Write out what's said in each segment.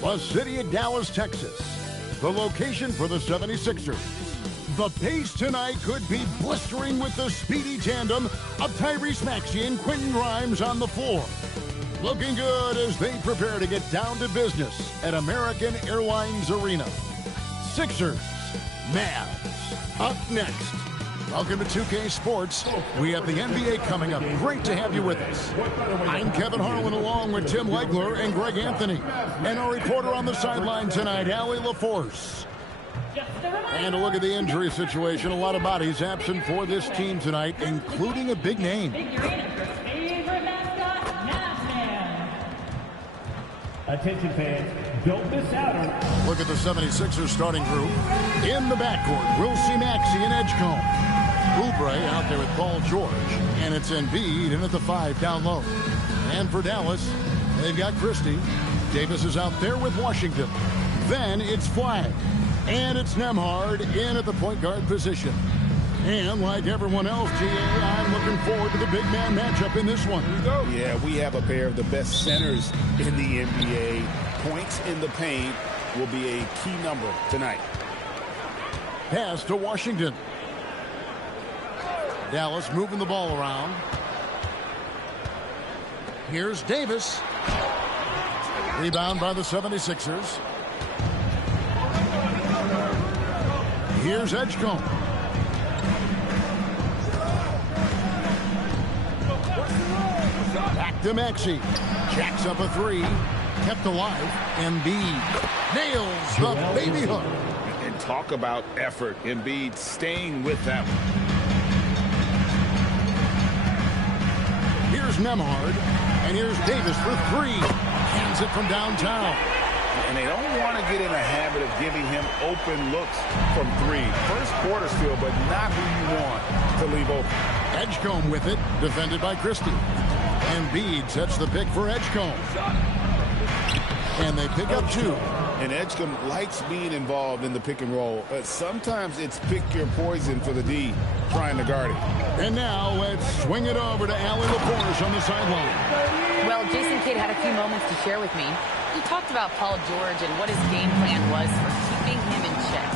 The city of Dallas, Texas. The location for the 76ers. The pace tonight could be blistering with the speedy tandem of Tyrese Maxey and Quentin Grimes on the floor. Looking good as they prepare to get down to business at American Airlines Arena. Sixers, Mavs, up next. Welcome to 2K Sports. We have the NBA coming up. Great to have you with us. I'm Kevin Harlan along with Tim Legler and Greg Anthony. And our reporter on the sideline tonight, Allie LaForce. And a look at the injury situation. A lot of bodies absent for this team tonight, including a big name. Attention fans, don't miss out on... Look at the 76ers starting group. In the backcourt, we'll see Maxey and Edgecombe. Oubre out there with Paul George. And it's Embiid in at the 5 down low. And for Dallas, they've got Christie. Davis is out there with Washington. Then it's Flag. And it's Nembhard in at the point guard position. And like everyone else, GA, I'm looking forward to the big man matchup in this one. Yeah, we have a pair of the best centers in the NBA. Points in the paint will be a key number tonight. Pass to Washington. Dallas moving the ball around. Here's Davis. Rebound by the 76ers. Here's Edgecombe. Back to Maxey. Jacks up a 3. Kept alive. Embiid nails the baby hook. And talk about effort. Embiid staying with that one. Here's Nembhard. And here's Davis for 3. Hands it from downtown. And they don't want to get in a habit of giving him open looks from 3. First quarter still, but not who you want to leave open. Edgecombe with it, defended by Christie. Embiid sets the pick for Edgecombe. And they pick up 2. And Edgecombe likes being involved in the pick and roll. Sometimes it's pick your poison for the D, trying to guard it. And now let's swing it over to Allie LaForce on the sideline. Well, Jason Kidd had a few moments to share with me. He talked about Paul George and what his game plan was for keeping him in check.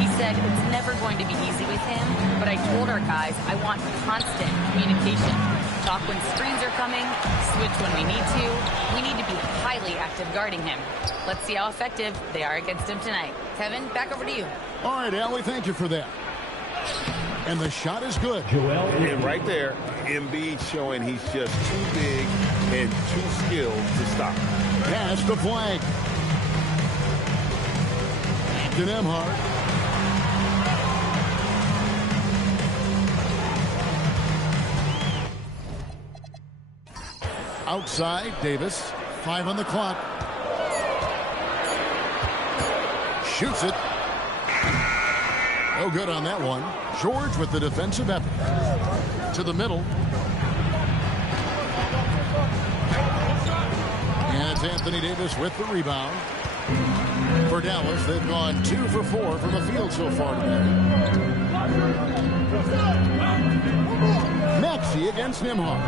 He said it's never going to be easy with him, but I told our guys I want constant communication. Talk when screens are coming, switch when we need to. We need to be highly active guarding him. Let's see how effective they are against him tonight. Kevin, back over to you. All right, Allie, thank you for that. And the shot is good. And right there, Embiid showing he's just too big and too skilled to stop. Pass the Flag. To Nembhard. Outside, Davis. 5 on the clock. Shoots it. No good on that one. George with the defensive effort. To the middle. And it's Anthony Davis with the rebound. For Dallas, they've gone 2 for 4 from the field so far today. Maxey against Nembhard.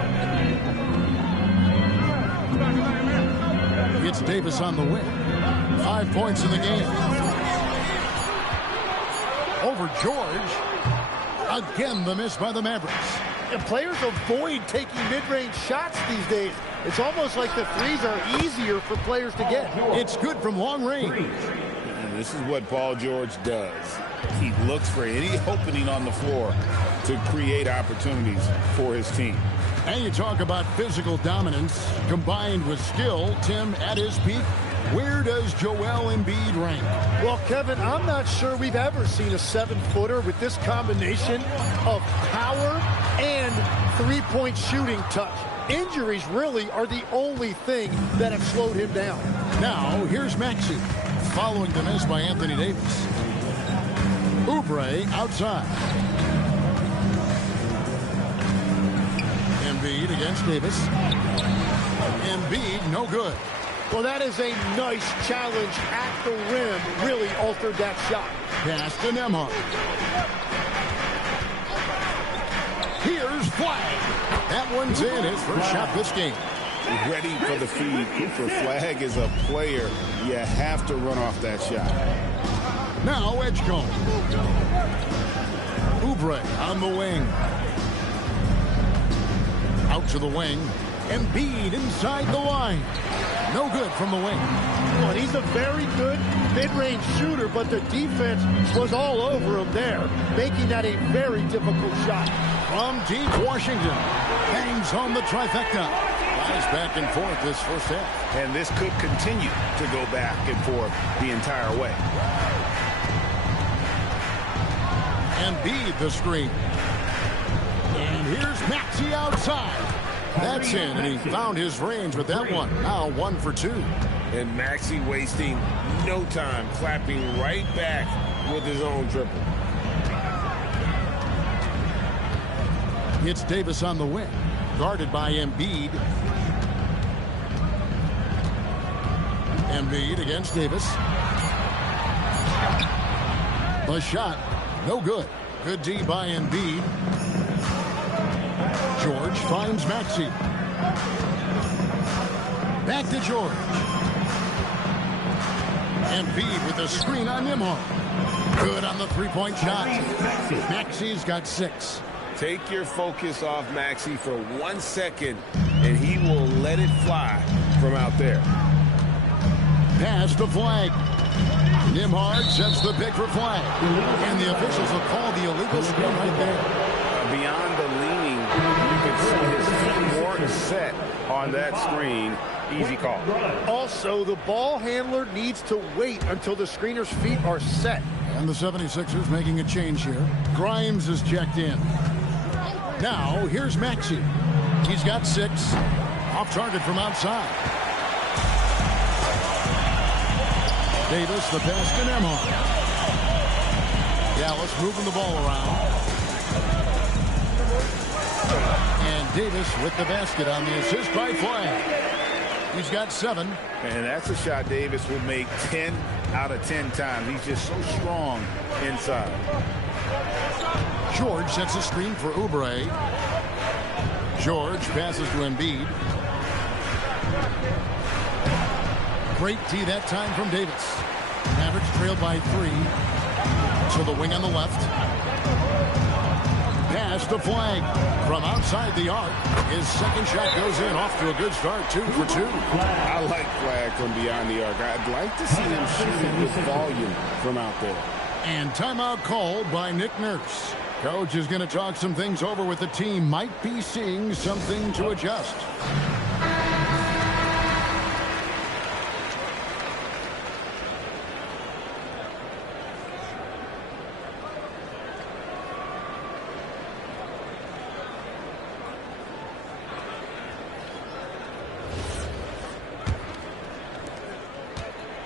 It's Davis on the wing. 5 points in the game. Over George. Again, the miss by the Mavericks. And players avoid taking mid-range shots these days. It's almost like the threes are easier for players to get. It's good from long range. And this is what Paul George does. He looks for any opening on the floor to create opportunities for his team. And you talk about physical dominance combined with skill. Tim, at his peak, where does Joel Embiid rank? Well, Kevin, I'm not sure we've ever seen a 7-footer with this combination of power and three-point shooting touch. Injuries really are the only thing that have slowed him down. Now, here's Maxey, following the miss by Anthony Davis. Oubre outside. Embiid against Davis. Embiid, no good. Well, that is a nice challenge at the rim. Really altered that shot. Pass to Nembhard. Here's Flag. That one's in, his first shot this game. ready for the feed. Cooper Flag is a player. You have to run off that shot. Now Edgecombe. Oubre on the wing. Out to the wing. Embiid inside the line. No good from the wing. Well, he's a very good mid-range shooter, but the defense was all over him there, making that a very difficult shot. From deep, Washington bangs home the trifecta. Guys back and forth this first half. And this could continue to go back and forth the entire way. Embiid the screen. And here's Maxey outside. That's in, and he found his range with that one. Now 1 for 2. And Maxey wasting no time, clapping right back with his own triple. It's Davis on the wing, guarded by Embiid. Embiid against Davis. The shot, no good. Good D by Embiid. George finds Maxey. Back to George. Embiid with the screen on Nimhart. Good on the three-point shot. Maxey's got 6. Take your focus off Maxey for 1 second, and he will let it fly from out there. Pass to Flag. Nimhart sets the pick for Flag. And the officials have called the illegal screen right there. Beyond the leaning, you can see his feet more set on that screen. Easy call. Also, the ball handler needs to wait until the screener's feet are set. And the 76ers making a change here. Grimes is checked in. Now, here's Maxey. He's got 6. Off target from outside. Davis, the pass to Nimhart. Dallas moving the ball around. And Davis with the basket on the assist by Flag. He's got 7. And that's a shot Davis will make 10 out of 10 times. He's just so strong inside. George sets a screen for Oubre. George passes to Embiid. Great D that time from Davis. Mavericks trailed by 3. To the wing on the left. Pass to Flag. From outside the arc. His second shot goes in. Off to a good start. 2 for 2. I like Flag from beyond the arc. I'd like to see him shooting with volume from out there. And timeout called by Nick Nurse. Coach is going to talk some things over with the team. Might be seeing something to adjust.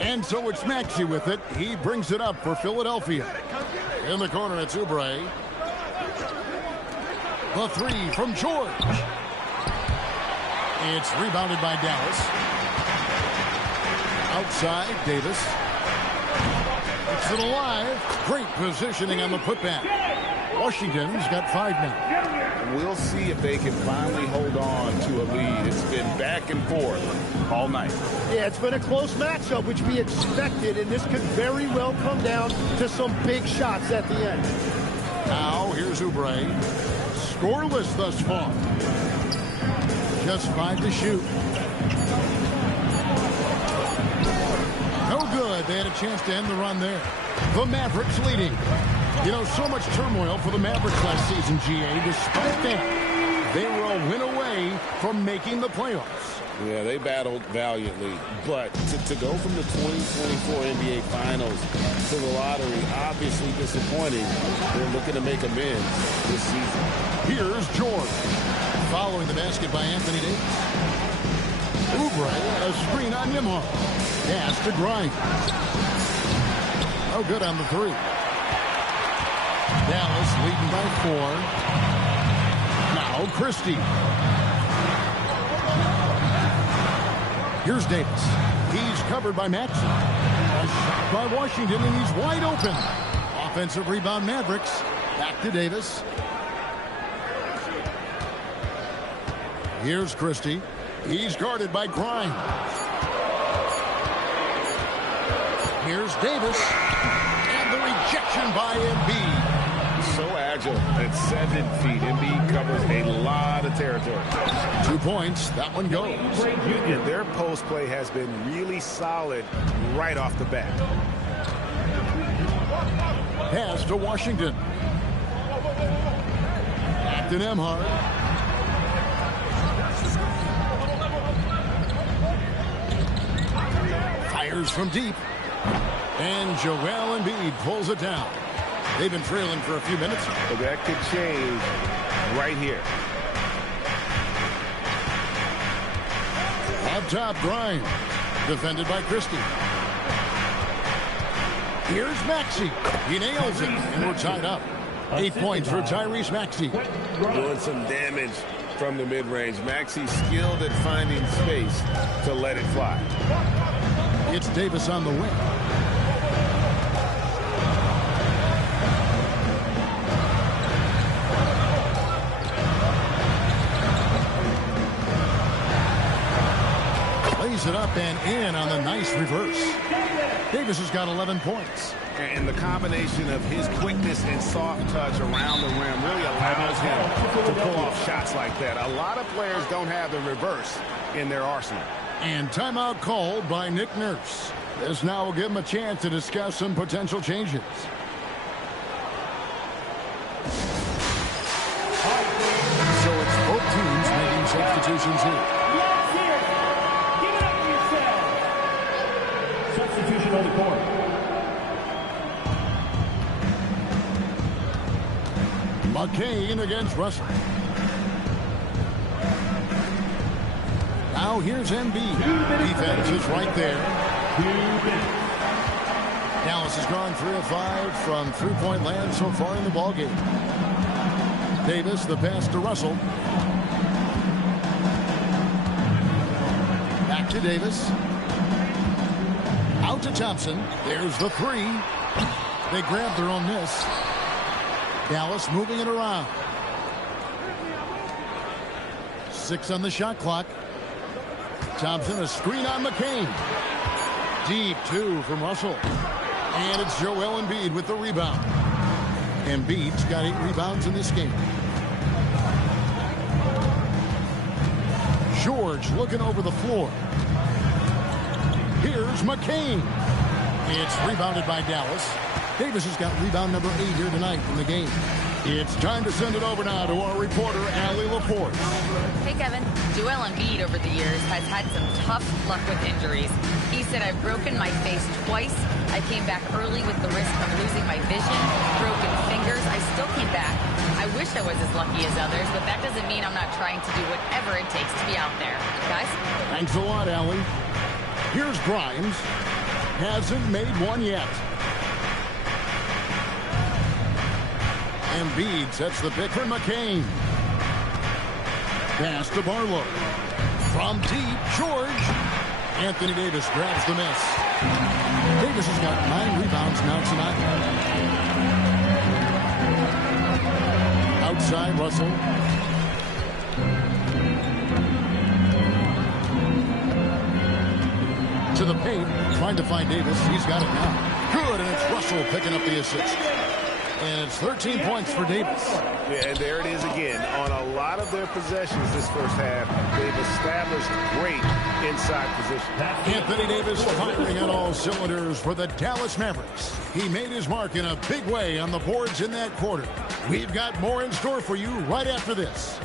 And so it's Maxey with it. He brings it up for Philadelphia. In the corner, it's Oubre. The 3 from George. It's rebounded by Dallas. Outside, Davis. It's it alive. Great positioning on the putback. Washington's got 5 now. We'll see if they can finally hold on to a lead. It's been back and forth all night. Yeah, it's been a close matchup, which we expected, and this could very well come down to some big shots at the end. Now, here's Oubre. Scoreless thus far. Just 5 to shoot. No good. They had a chance to end the run there. The Mavericks leading. You know, so much turmoil for the Mavericks last season, GA. Despite that, they were a win away from making the playoffs. Yeah, they battled valiantly. But to go from the 2024 NBA Finals to the lottery, obviously disappointing. They're looking to make amends this season. Here's George. Following the basket by Anthony Davis. Oubre, a screen on Nimhart. Pass to Grimes. Oh, good on the 3. Dallas leading by 4. Now Christie. Here's Davis. He's covered by Maxey. A shot by Washington, and he's wide open. Offensive rebound, Mavericks. Back to Davis. Here's Christie. He's guarded by Grimes. Here's Davis. And the rejection by Embiid. So agile at 7 feet. Embiid covers a lot of territory. 2 points. That one goes. And their post play has been really solid right off the bat. Pass to Washington. Acton Emhart. Fires from deep. And Joel Embiid pulls it down. They've been trailing for a few minutes. But that could change right here. Up top, Grimes. Defended by Christie. Here's Maxey. He nails it, and we're tied up. 8 points for Tyrese Maxey. Doing some damage from the mid-range. Maxey skilled at finding space to let it fly. It's Davis on the wing. Lays it up and in on the nice reverse. Davis has got 11 points. And the combination of his quickness and soft touch around the rim really allows him to pull off shots like that. A lot of players don't have the reverse in their arsenal. And timeout called by Nick Nurse. This now will give him a chance to discuss some potential changes. So it's both teams making substitutions here. Substitution on the court. McCain against Russell. Now here's Embiid. Defense is right there. Dallas has gone 3 of 5 from three-point land so far in the ballgame. Davis, the pass to Russell. Back to Davis. Out to Thompson. There's the three. They grab their own miss. Dallas moving it around. 6 on the shot clock. Thompson, a screen on McCain. Deep 2 from Russell. And it's Joel Embiid with the rebound. Embiid's got 8 rebounds in this game. George looking over the floor. Here's McCain. It's rebounded by Dallas. Davis has got rebound number 8 here tonight in the game. It's time to send it over now to our reporter, Allie Laporte. Hey, Kevin. Joel Embiid over the years has had some tough luck with injuries. He said, I've broken my face twice. I came back early with the risk of losing my vision, broken fingers. I still came back. I wish I was as lucky as others, but that doesn't mean I'm not trying to do whatever it takes to be out there. Guys? Thanks a lot, Allie. Here's Grimes. Hasn't made one yet. Embiid sets the pick for McCain. Pass to Barlow. From deep, George. Anthony Davis grabs the miss. Davis has got 9 rebounds now tonight. Outside, Russell. To the paint, trying to find Davis. He's got it now. Good, and it's Russell picking up the assist. And it's 13 points for Davis. Yeah, and there it is again. On a lot of their possessions this first half, they've established great inside position. Anthony Davis firing on all cylinders for the Dallas Mavericks. He made his mark in a big way on the boards in that quarter. We've got more in store for you right after this.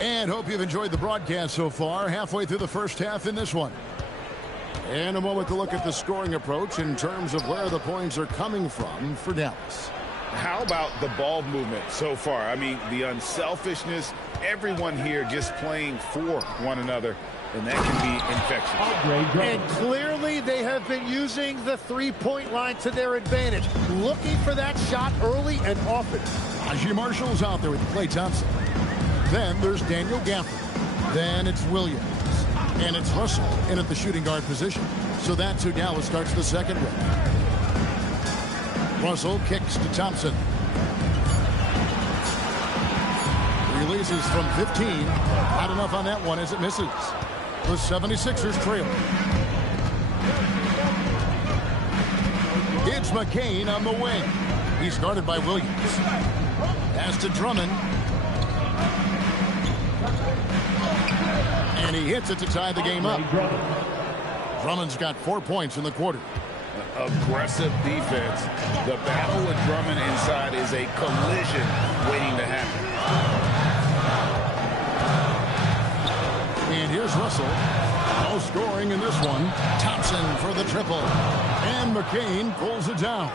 And hope you've enjoyed the broadcast so far. Halfway through the first half in this one. And a moment to look at the scoring approach in terms of where the points are coming from for Dallas. How about the ball movement so far? I mean, the unselfishness, everyone here just playing for one another. and that can be infectious. And clearly they have been using the three-point line to their advantage, looking for that shot early and often. Najee Marshall's out there with Klay Thompson. Then there's Daniel Gafford. Then it's Williams. And it's Russell in at the shooting guard position. So that's who Dallas starts the second with. Russell kicks to Thompson. Releases from 15. Not enough on that one as it misses. The 76ers trail. It's McCain on the wing. He's guarded by Williams. Pass to Drummond. And he hits it to tie the game up. Drummond's got 4 points in the quarter. Aggressive defense. The battle with Drummond inside is a collision waiting to happen. And here's Russell. No scoring in this one. Thompson for the triple. And McCain pulls it down.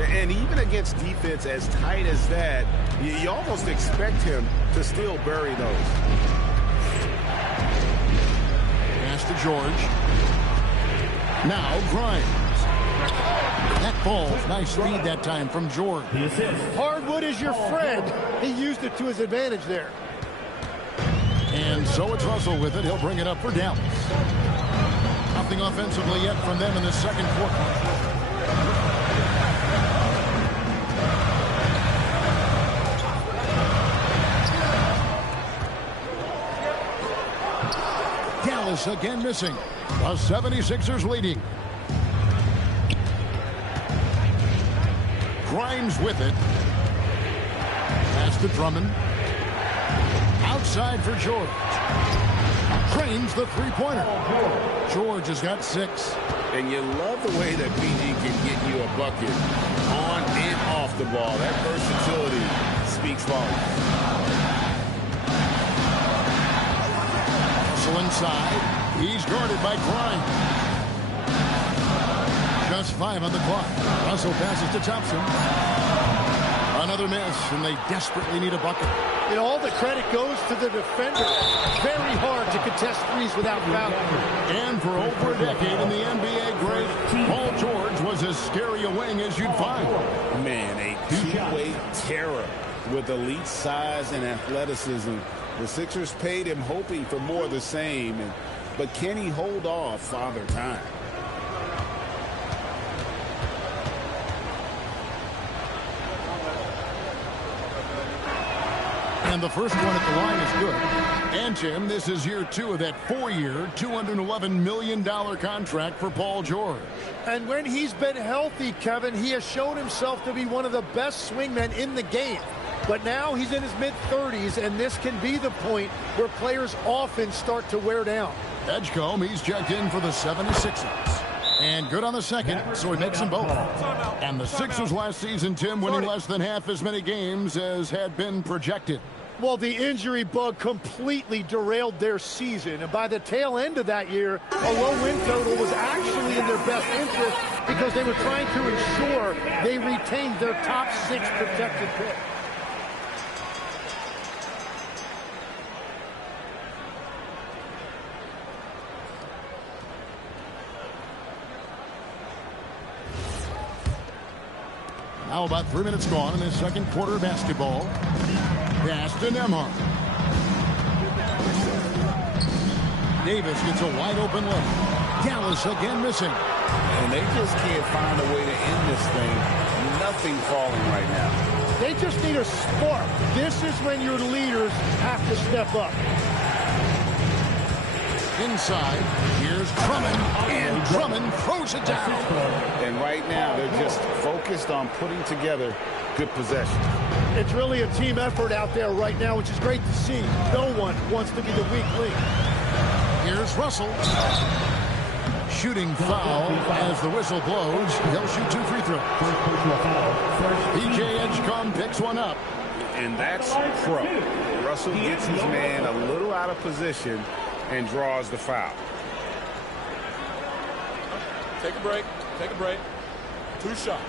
And even against defense as tight as that, you almost expect him to still bury those. Pass to George. Now Grimes. That falls. Nice feed that time from George. Hardwood is your friend. He used it to his advantage there. And so it's Russell with it. He'll bring it up for Dallas. Nothing offensively yet from them in the second quarter. Dallas again missing. The 76ers leading. Grimes with it. Pass to Drummond. Outside for George. Trains the three-pointer. George has got 6. And you love the way that PG can get you a bucket on and off the ball. That versatility speaks volumes. Russell inside. He's guarded by Grimes. Just 5 on the clock. Russell passes to Thompson. Another miss, and they desperately need a bucket. And all the credit goes to the defender. Very hard to contest threes without fouling. And for over a decade in the NBA great, Paul George was as scary a wing as you'd find. Man, a two-way terror with elite size and athleticism. The Sixers paid him hoping for more of the same, but can he hold off Father Time? And the first one at the line is good. And, Tim, this is year 2 of that 4-year, $211 million contract for Paul George. And when he's been healthy, Kevin, he has shown himself to be one of the best swingmen in the game. But now he's in his mid-30s, and this can be the point where players often start to wear down. Edgecombe, he's checked in for the 76ers. And good on the second, so he makes them both. And the Sixers last season, Tim, winning less than half as many games as had been projected. Well, the injury bug completely derailed their season. And by the tail end of that year, a low win total was actually in their best interest because they were trying to ensure they retained their top 6 protected pick. Now about 3 minutes gone in the second quarter of basketball. Pass to Nembhard. Davis gets a wide open look. Dallas again missing. And they just can't find a way to end this thing. Nothing falling right now. They just need a spark. This is when your leaders have to step up. Inside, here's Drummond, and Drummond throws it down. And right now, they're just focused on putting together good possession. It's really a team effort out there right now, which is great to see. No one wants to be the weak link. Here's Russell. Shooting foul as the whistle blows. He'll shoot 2 free throws. PJ Edgecombe picks one up. And that's pro. Russell gets his man a little out of position and draws the foul. Take a break. Take a break. 2 shots.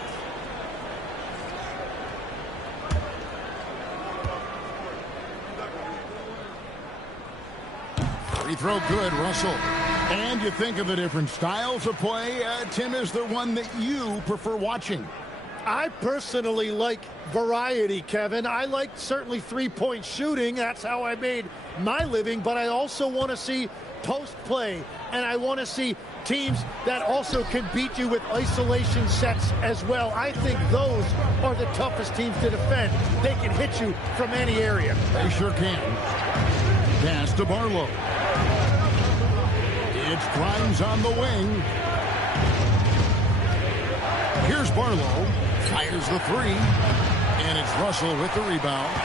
Free throw good, Russell. And you think of the different styles of play. Tim, is there one that you prefer watching? I personally like variety, Kevin. I like certainly three-point shooting. That's how I made my living. But I also want to see post play, and I want to see teams that also can beat you with isolation sets as well. I think those are the toughest teams to defend. They can hit you from any area. They sure can. Pass to Barlow. It's Grimes on the wing. Here's Barlow. Fires the three. And it's Russell with the rebound.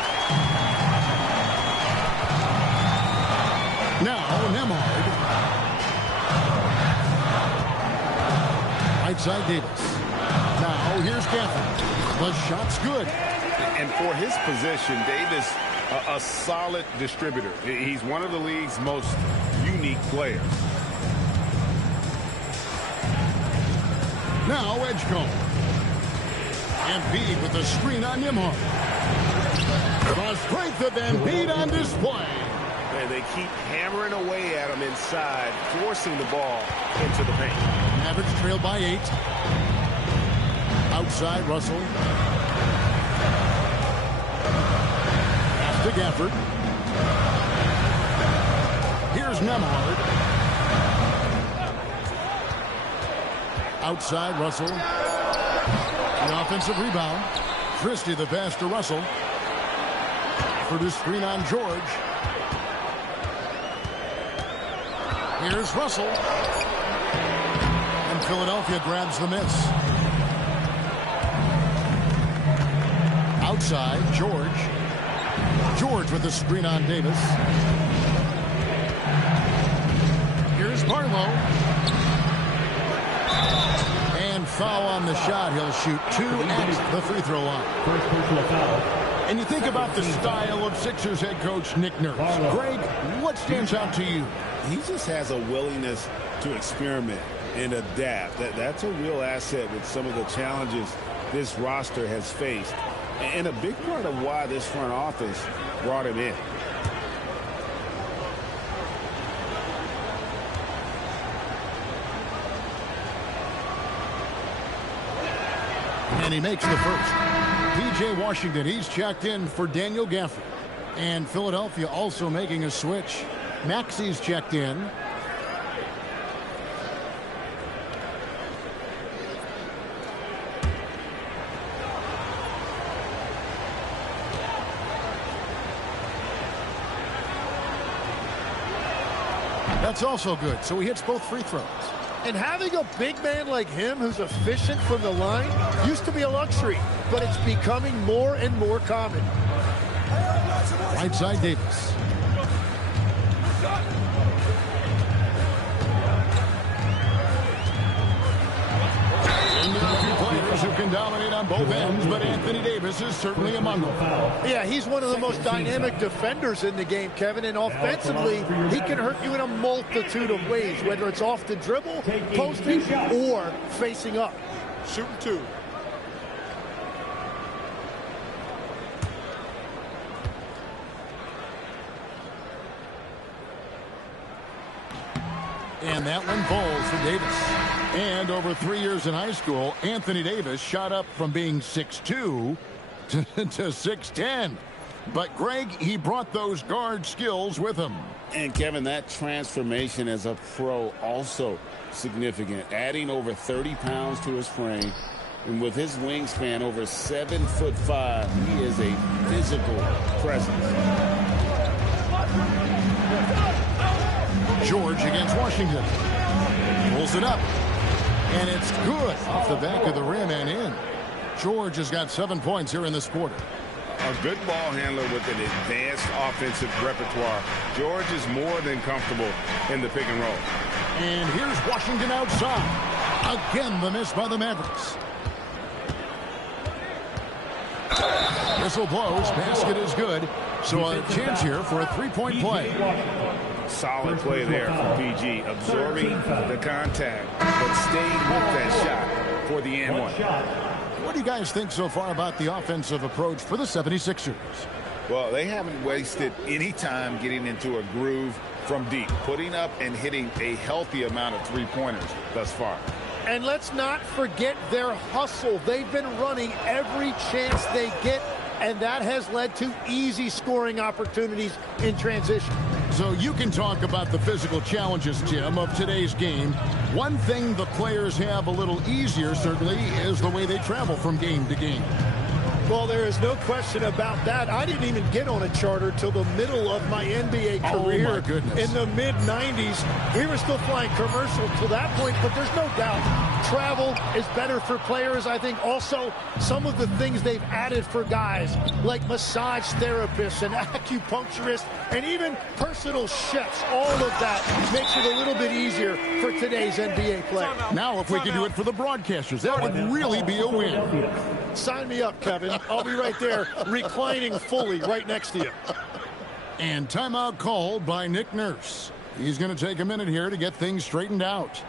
Now Nembhard. Right side Davis. Now here's Gafford. The shot's good. And for his position, Davis, a solid distributor. He's one of the league's most unique players. Now Edgecombe. Embiid with the screen on Nembhard. The strength of Embiid on display. And they keep hammering away at him inside, forcing the ball into the paint. Mavericks trailed by 8. Outside, Russell. Pass to Gafford. Here's Nembhard. Outside, Russell. The offensive rebound. Christie the pass to Russell. For the screen on George. Here's Russell. And Philadelphia grabs the miss. Outside, George. George with the screen on Davis. Here's Barlow. And foul on the shot. He'll shoot 2 at the free throw line. First personal foul. And you think about the style of Sixers head coach Nick Nurse. Greg, what stands out to you? He just has a willingness to experiment and adapt. That's a real asset with some of the challenges this roster has faced. And a big part of why this front office brought him in. And he makes the first. P.J. Washington, he's checked in for Daniel Gafford. And Philadelphia also making a switch. Maxi's checked in. That's also good. So he hits both free throws. And having a big man like him who's efficient from the line used to be a luxury, but it's becoming more and more common. Right side Davis. And there are a few players who can dominate on both ends, but Anthony Davis is certainly among them. Yeah, he's one of the most dynamic defenders in the game, Kevin, and offensively, he can hurt you in a multitude of ways, whether it's off the dribble, posting, or facing up. Shooting 2. And that one falls for Davis. And over 3 years in high school, Anthony Davis shot up from being 6'2" to 6'10". But Greg, he brought those guard skills with him. And Kevin, that transformation as a pro also significant, adding over 30 pounds to his frame. And with his wingspan over 7'5", he is a physical presence. George against Washington. Pulls it up. And it's good off the back of the rim and in. George has got 7 points here in this quarter. A good ball handler with an advanced offensive repertoire. George is more than comfortable in the pick and roll. And here's Washington outside. Again, the miss by the Mavericks. Whistle blows. Basket is good. So a chance here for a three-point play. Solid play there from PG. Absorbing the contact, but staying with that shot for the and one. What do you guys think so far about the offensive approach for the 76ers? Well, they haven't wasted any time getting into a groove from deep, putting up and hitting a healthy amount of three-pointers thus far. And let's not forget their hustle. They've been running every chance they get, and that has led to easy scoring opportunities in transition. So you can talk about the physical challenges, Tim, of today's game. One thing the players have a little easier, certainly, is the way they travel from game to game. Well, there is no question about that. I didn't even get on a charter till the middle of my NBA career. Oh, my goodness. In the mid-90s. We were still flying commercial to that point, but there's no doubt travel is better for players. I think also some of the things they've added for guys like massage therapists and acupuncturists and even personal chefs, all of that makes it a little bit easier for today's NBA player. Now, if we could do it for the broadcasters, that would really be a win. Sign me up, Kevin. I'll be right there, reclining fully right next to you. And timeout called by Nick Nurse. He's going to take a minute here to get things straightened out.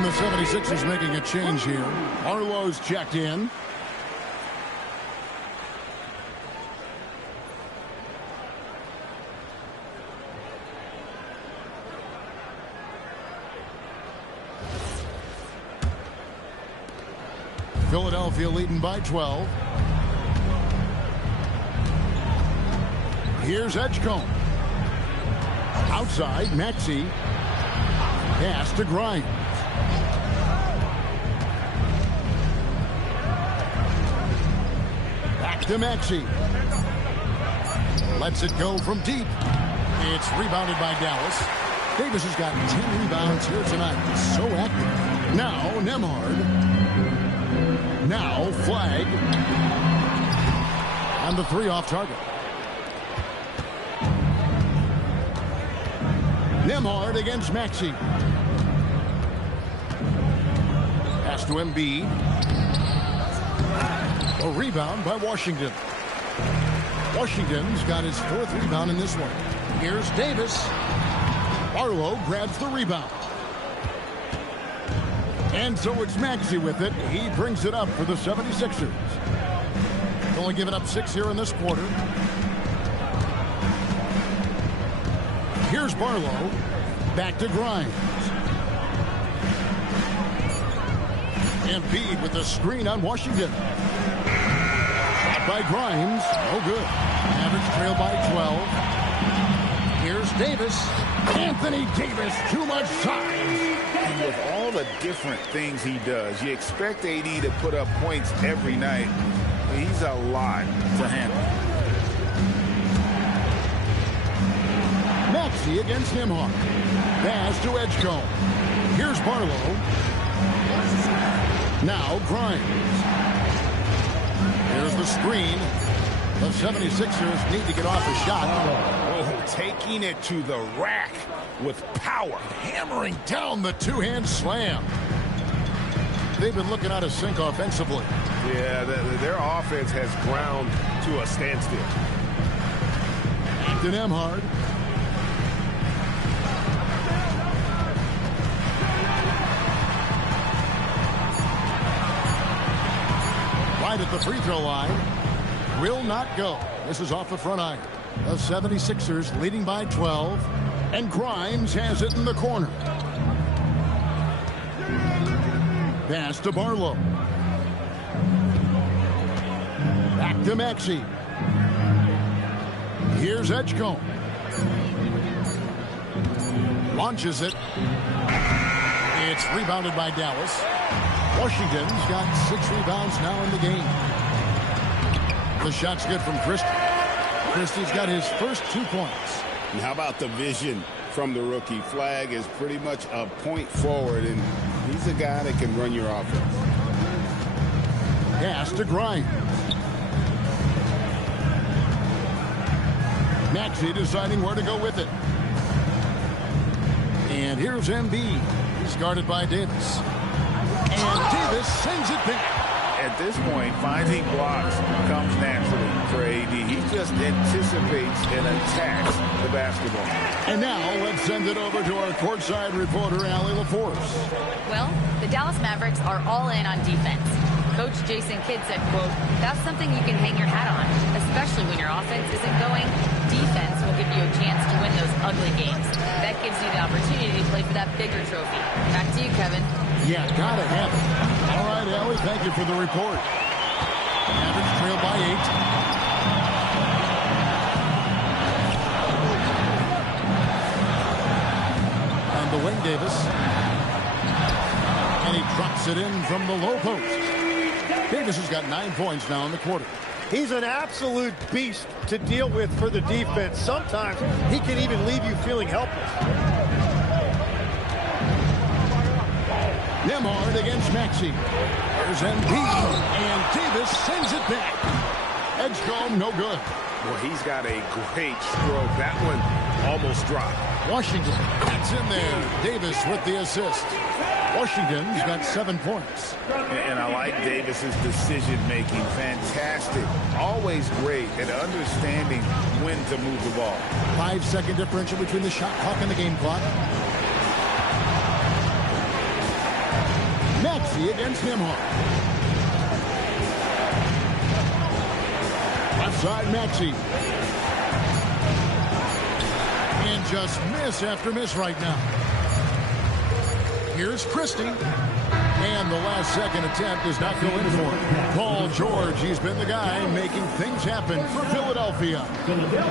The 76ers making a change here. Arlo's checked in. Philadelphia leading by 12. Here's Edgecombe. Outside, Maxey. Pass to Grimes. To Maxey. Lets it go from deep. It's rebounded by Dallas. Davis has got 10 rebounds here tonight. So active. Now Nembhard. Now Flag. And the three off target. Nembhard against Maxey. Pass to Embiid. A rebound by Washington. Washington's got his fourth rebound in this one. Here's Davis. Arlo grabs the rebound. And so it's Maxey with it. He brings it up for the 76ers. Only giving up 6 here in this quarter. Here's Barlow. Back to Grimes. Embiid with the screen on Washington. Shot by Grimes. No good. Mavericks trail by 12. Here's Davis. Anthony Davis. Too much size. And with all the different things he does, you expect AD to put up points every night. He's a lot to handle. Maxey against Nembhard. Pass to Edgecombe. Here's Barlow. Now Grimes. Here's the screen. The 76ers need to get off a shot. Oh, taking it to the rack with power. Hammering down the two-hand slam. They've been looking out of sync offensively. Yeah, their offense has ground to a standstill. To Nembhard. Right at the free throw line. Will not go. This is off the front iron. The 76ers leading by 12. And Grimes has it in the corner. Pass to Barlow. Back to Maxey. Here's Edgecombe. Launches it. It's rebounded by Dallas. Washington's got 6 rebounds now in the game. The shot's good from Christie. Christie's got his first 2 points. And how about the vision from the rookie? Flag is pretty much a point forward, and he's a guy that can run your offense. Pass to Grimes. Maxey deciding where to go with it. And here's Embiid. He's guarded by Davis. And Davis sends it back. At this point, finding blocks comes naturally for AD. He just anticipates and attacks the basketball. And now let's send it over to our courtside reporter, Allie LaForce. Well, the Dallas Mavericks are all in on defense. Coach Jason Kidd said, quote, "That's something you can hang your hat on, especially when your offense isn't going. Defense will give you a chance to win those ugly games. That gives you the opportunity to play for that bigger trophy." Back to you, Kevin. Yeah, gotta have it. All right, Allie, thank you for the report. Mavericks trail by 8. On the wing, Davis. And he drops it in from the low post. Davis has got 9 points now in the quarter. He's an absolute beast to deal with for the defense. Sometimes he can even leave you feeling helpless. Nembhard against Maxey. There's Embiid, and Davis sends it back. Edgecombe, no good. Well, he's got a great stroke. That one almost dropped. Washington, that's in there. Davis with the assist. Washington's got 7 points. And I like Davis's decision-making. Fantastic. Always great at understanding when to move the ball. 5-second differential between the shot clock and the game clock. Maxey against Nembhard. Left side, Maxey. And just miss after miss right now. Here's Christie. And the last second attempt does not go in for him. Paul George, he's been the guy making things happen for Philadelphia.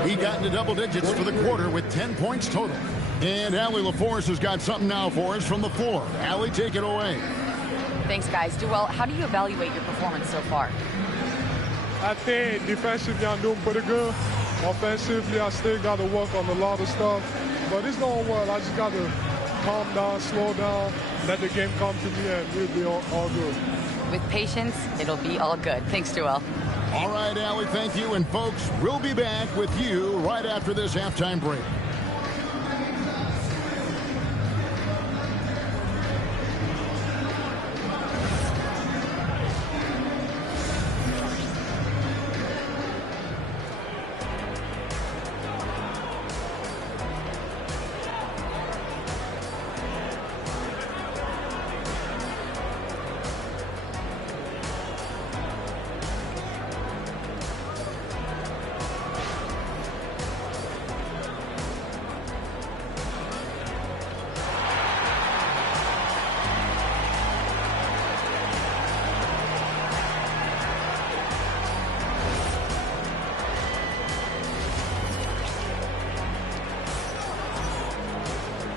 He got into double digits for the quarter with 10 points total. And Allie LaForce has got something now for us from the floor. Allie, take it away. Thanks, guys. Joel, how do you evaluate your performance so far? I think defensively I'm doing pretty good. Offensively, I still got to work on a lot of stuff. But it's going well. I just got to calm down, slow down, let the game come to me, and we'll be all good. With patience, it'll be all good. Thanks, Joel. All right, Allie, thank you. And, folks, we'll be back with you right after this halftime break.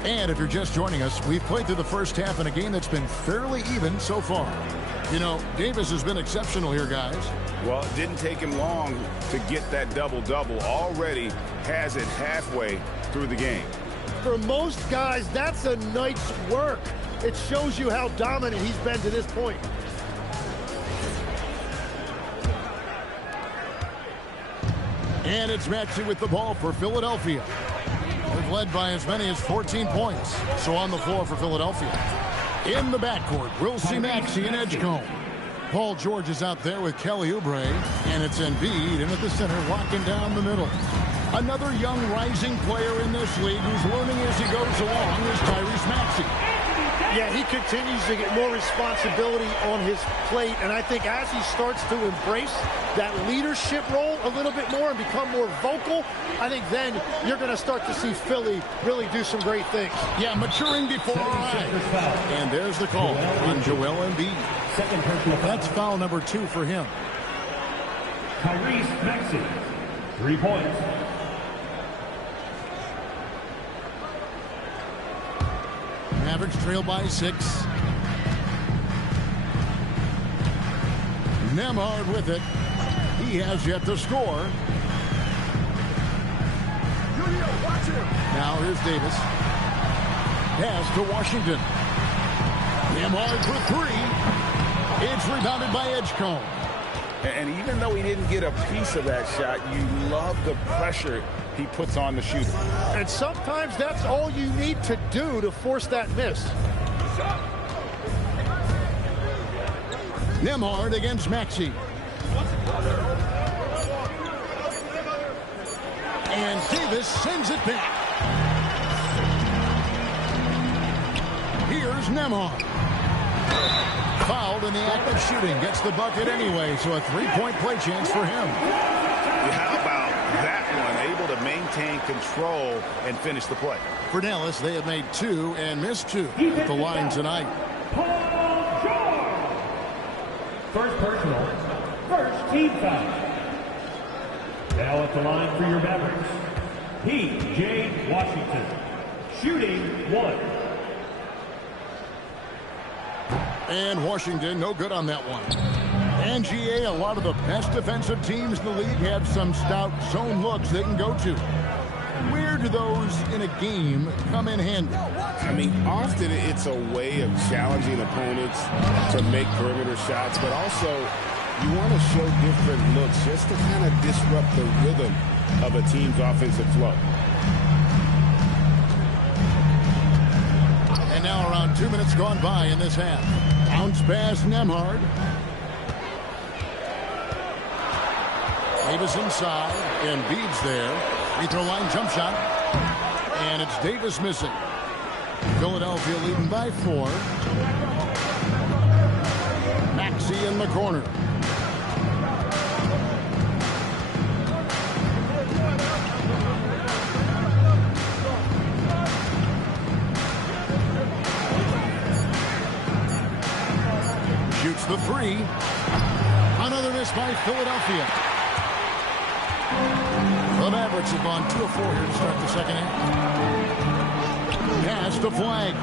And if you're just joining us, we've played through the first half in a game that's been fairly even so far. You know, Davis has been exceptional here, guys. Well, it didn't take him long to get that double-double. Already has it halfway through the game. For most guys, that's a night's work. It shows you how dominant he's been to this point. And it's Maxey with the ball for Philadelphia. They've led by as many as 14 points. So on the floor for Philadelphia. In the backcourt, we'll see Maxey and Edgecombe. Paul George is out there with Kelly Oubre. And it's Embiid in at the center, locking down the middle. Another young rising player in this league who's learning as he goes along is Tyrese Maxey. Yeah, he continues to get more responsibility on his plate, and I think as he starts to embrace that leadership role a little bit more and become more vocal, I think then you're going to start to see Philly really do some great things. Yeah, maturing before our eyes. And there's the call on Joel Embiid. That's foul number 2 for him. Tyrese Maxey, 3 points. Mavericks trail by 6. Nembhard with it. He has yet to score. Now here's Davis. Pass to Washington. Nembhard for 3. It's rebounded by Edgecombe. And even though he didn't get a piece of that shot, you love the pressure he puts on the shooter. And sometimes that's all you need to do to force that miss. Nembhard against Maxey. And Davis sends it back. Here's Nembhard. Fouled in the act of shooting. Gets the bucket anyway, so a 3-point play chance for him. How about that one? Able to maintain control and finish the play. For Dallas, they have made 2 and missed 2 at the line tonight. First personal, first team foul. Now at the line for your Mavericks, P.J. Washington, shooting 1. And Washington, no good on that one. And GA, a lot of the best defensive teams in the league have some stout zone looks they can go to. Where do those in a game come in handy? I mean, often it's a way of challenging opponents to make perimeter shots, but also you want to show different looks just to kind of disrupt the rhythm of a team's offensive flow. And now around 2 minutes gone by in this half. Bounce pass, Nembhard. Davis inside, and Embiid's there. Free throw line jump shot. And it's Davis missing. Philadelphia leading by 4. Maxey in the corner. Shoots the 3. Another miss by Philadelphia. The Mavericks have gone 2 of 4 here to start the second half. Pass to Flag.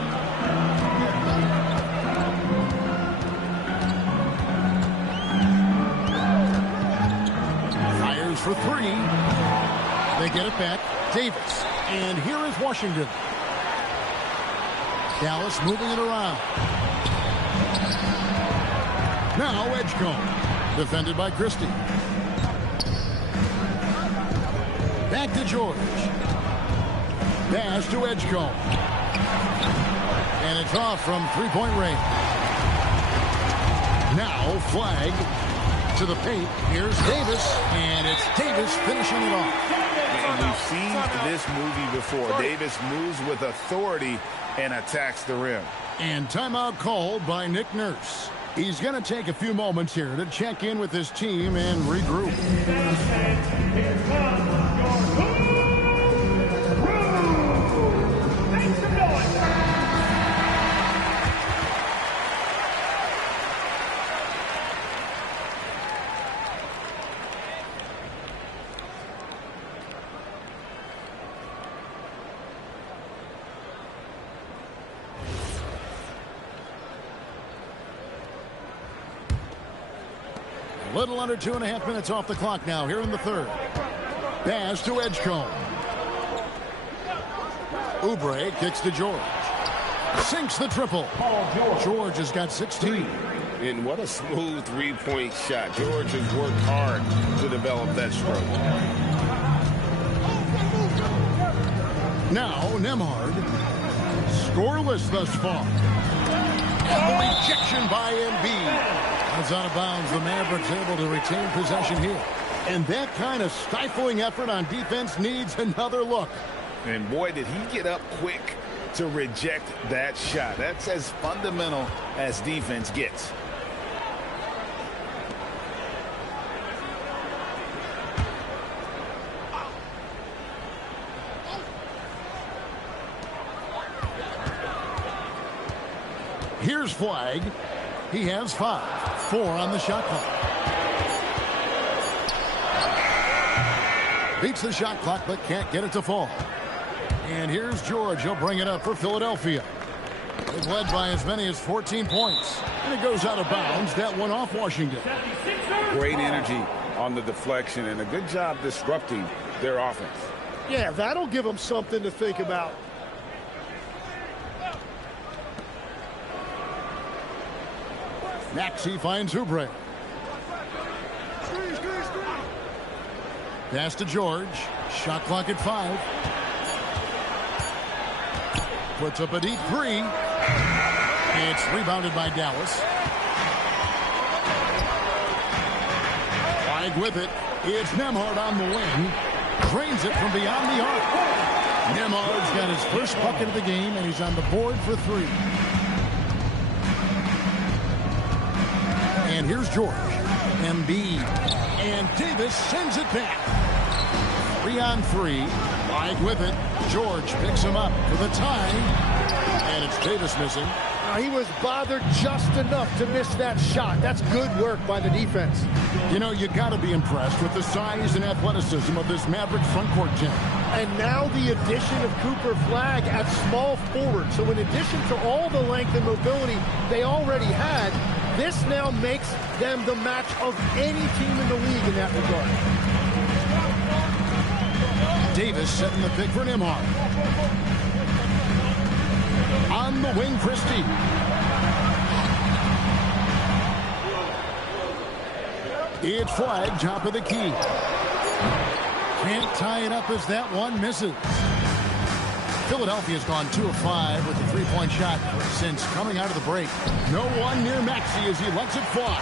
Fires for 3. They get it back. Davis. And here is Washington. Dallas moving it around. Now Edgecombe. Defended by Christie. Back to George. Pass to Edgecombe. And it's off from 3-point range. Now Flag to the paint. Here's Davis. And it's Davis finishing it off. And we've seen this movie before. Davis moves with authority and attacks the rim. And timeout called by Nick Nurse. He's going to take a few moments here to check in with his team and regroup. A little under 2.5 minutes off the clock now here in the third. Pass to Edgecombe. Oubre kicks to George. Sinks the triple. George has got 16. And what a smooth 3-point shot. George has worked hard to develop that stroke. Now Nembhard. Scoreless thus far. And the rejection by Embiid. It's out of bounds. The Mavericks able to retain possession here. And that kind of stifling effort on defense needs another look. And boy, did he get up quick to reject that shot. That's as fundamental as defense gets. Here's Flag. He has 5. 4 on the shot clock. Beats the shot clock, but can't get it to fall. And here's George. He'll bring it up for Philadelphia. They've led by as many as 14 points. And it goes out of bounds. That one off Washington. Great energy on the deflection and a good job disrupting their offense. Yeah, that'll give them something to think about. Maxey finds Oubre. Pass to George. Shot clock at 5. Puts up a deep 3. It's rebounded by Dallas. Flag with it. It's Nembhard on the wing. Drains it from beyond the arc. Nembhard's got his first bucket of the game, and he's on the board for 3. And here's George. Embiid. And Davis sends it back. 3 on 3. Flag with it. George picks him up for the tie. And it's Davis missing. He was bothered just enough to miss that shot. That's good work by the defense. You know, you got to be impressed with the size and athleticism of this Mavericks front court gem. And now the addition of Cooper Flag at small forward. So in addition to all the length and mobility they already had, this now makes them the match of any team in the league in that regard. Davis setting the pick for Nembhard. On the wing, Christie. It's Flag, top of the key. Can't tie it up as that one misses. Philadelphia's gone 2 of 5 with a 3-point shot since coming out of the break. No one near Maxey as he lets it fly.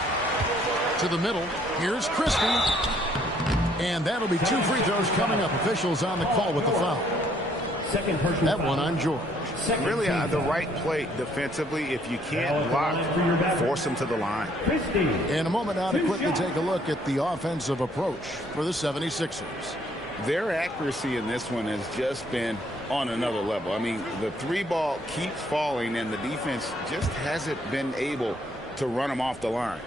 To the middle, here's Christie. And that'll be 2 free throws coming up. Officials on the call with the foul. That one on George. Really the right play defensively. If you can't block, force them to the line. In a moment now to quickly take a look at the offensive approach for the 76ers. Their accuracy in this one has just been on another level. I mean, the 3 ball keeps falling, and the defense just hasn't been able to run them off the line.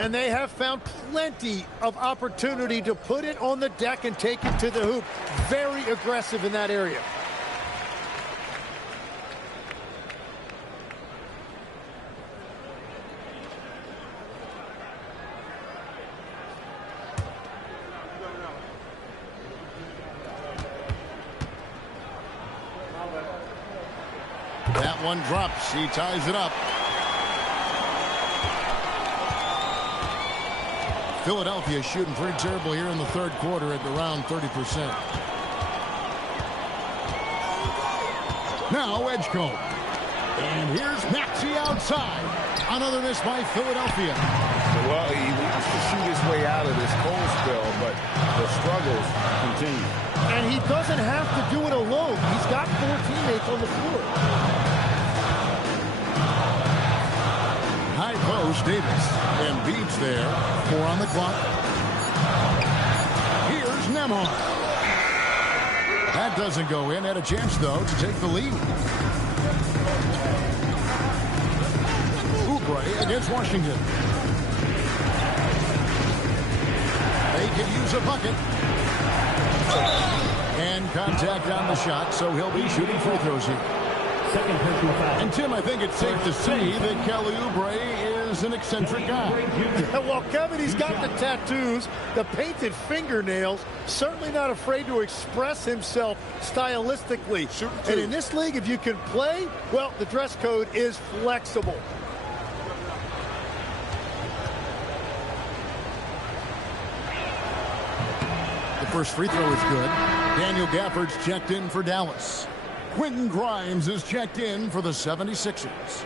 And they have found plenty of opportunity to put it on the deck and take it to the hoop. Very aggressive in that area. That one drops. He ties it up. Philadelphia shooting pretty terrible here in the third quarter at around 30%. Now Edgecombe. And here's Maxey outside. Another miss by Philadelphia. Well, he wants to shoot his way out of this cold spell, but the struggles continue. And he doesn't have to do it alone. He's got 4 teammates on the floor. High post, Davis. Embiid's there. 4 on the clock. Here's Nembhard. That doesn't go in. Had a chance, though, to take the lead. Oubre against Washington. They could use a bucket. And contact on the shot, so he'll be shooting free throws here. And Tim, I think it's safe to say that Kelly Oubre is an eccentric guy. Well, Kevin, he's got the tattoos, the painted fingernails, certainly not afraid to express himself stylistically. And in this league, if you can play, well, the dress code is flexible. The first free throw is good. Daniel Gafford's checked in for Dallas. Quentin Grimes is checked in for the 76ers.